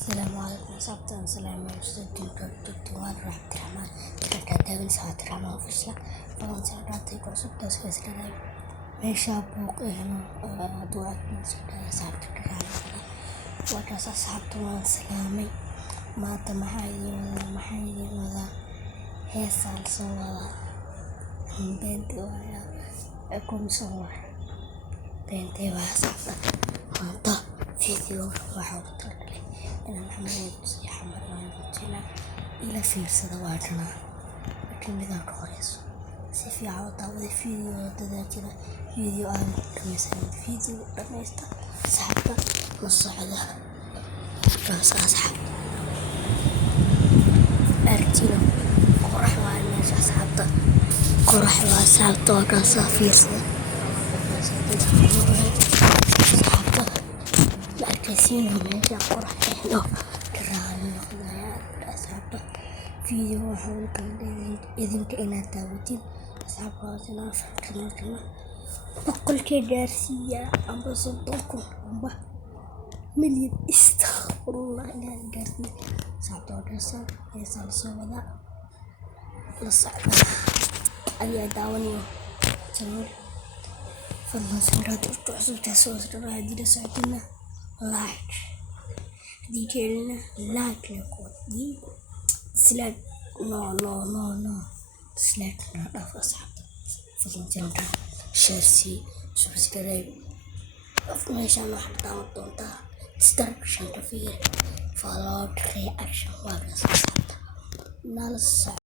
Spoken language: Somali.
السلام عليكم صبتان سلام مستدين كالتوان عبد الرحمن كتابل سعد الرحمن فشلا فلان سعداتي كوسبتا سكسلراي meesha buuqeeno duwaad mas'uuliyada saabta dhaqaalaha waxa saabta waan salaamay maanta maxay wada heesal soo wada beenti waya akun soo wada beenti waa saabta maanta video waxa uu tagalay inaan xamadeed si xamar waan jilaa ila fiirsada waajana kamida ka horeyso si fiican u daawada video dadajira video aan kameysan video dhameysta saxabta mas'uuliyada raas asxaab artino qorax waa meesha saxabta qorax waa saabta oo ka fiirsada saxabta markaysiino meesha qorax no karaan noqdaya saxabta video waxaan ka idinka inaad daawatiin saxabta fakirna boqolkii gaarsiiya amba soddon amba milyan astaghfirullah inaad gaarsiin saxabta heesal soo wada la socda ayaa daawanayo channel fadlan sawirada cusubta soo raadina saatina like dikelna like dislike no dislike na dhaaf asxaabta fadlan channelka share subscribe meeshaan waxaad daawan doontaa description-ka follow reaction waa nala